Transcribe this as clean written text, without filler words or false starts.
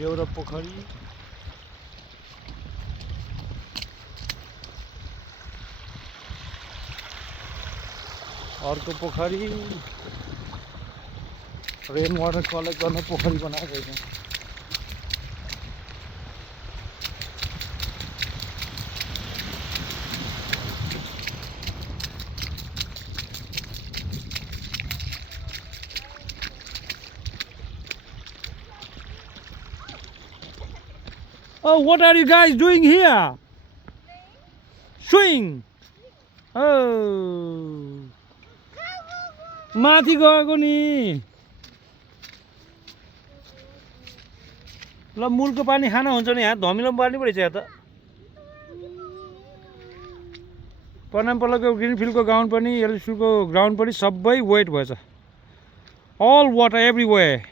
एउटा पोखरी अर्को पोखरी रेन वाटर कलेक्ट गर्न पोखरी बनाएको छ। Oh, what are you guys doing here? Swing. Oh. माथि गएको नि। ल मूलको पानी खाना हुन्छ नि यहाँ धमिलो पानी पो रहेछ यहाँ त। पनामपल्लाको ग्रिन फिल्डको ग्राउन्ड पनि एलएसयुको ग्राउन्ड पनि सबै वेट भएछ। All water everywhere.